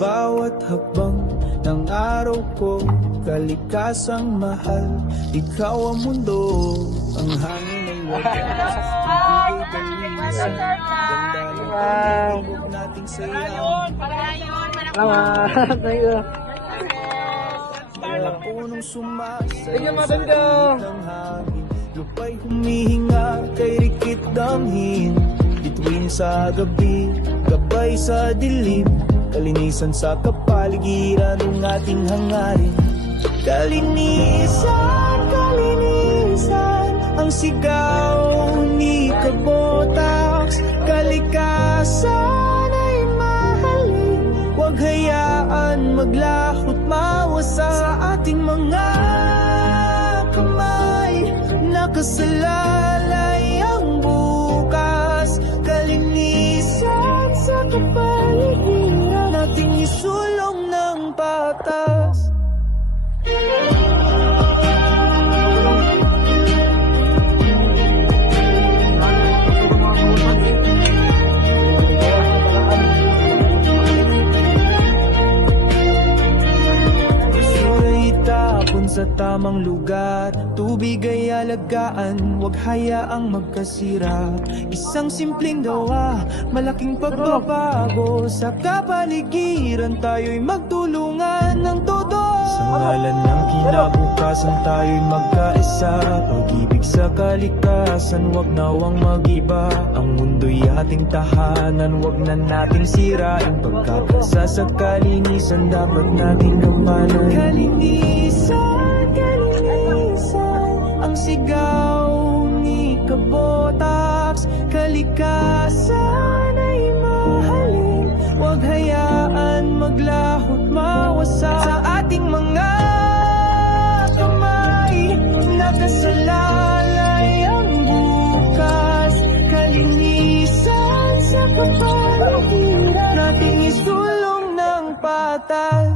bawat hakbang ng araw ko, kalikasang mahal, ikaw ang mundo, ang hangin ay wagas, ibigay kalisan, ganda ng pag-ibig nating sayaw. Thank you. Mga punong sumasaya sa init ng hangin, lupa'y humihinga kay rikit damhin. Bituin sa gabi, gabay sa dilim, kalinisan sa kapaligiran ng ating hangarin. Kalinisan, kalinisan, ang sigaw ni Kabotax. Kalikasan ay mahalin, huwag hayaan maglahot mawasa sa ating mga kamay. Nakasalalay ang bukas, kalinisan sa kapaligiran, nating isulong ng patas. Sa tamang lugar, tubig ay alagaan, huwag hayaang magkasira. Isang simpleng gawa, malaking pagbabago. Sa kapaligiran tayo'y magtulungan ng todo. Sa ngalan ng kinabukasan tayo'y magkaisa. Pag-ibig sa kalikasan, huwag nawang mag-iba. Ang mundo'y ating tahanan, huwag na nating sirain. Pagkakasa sa kalinisan, dapat nating kamalan. Kalinisan, kalinisan, ang sigaw ni Kabotax. Kalikasan ay mahalin, huwag hayaan maglahot mawasa sa ating mga kamay. Nakasalalay ang bukas, kalinisan sa kapaligiran, nating isulong ng patas.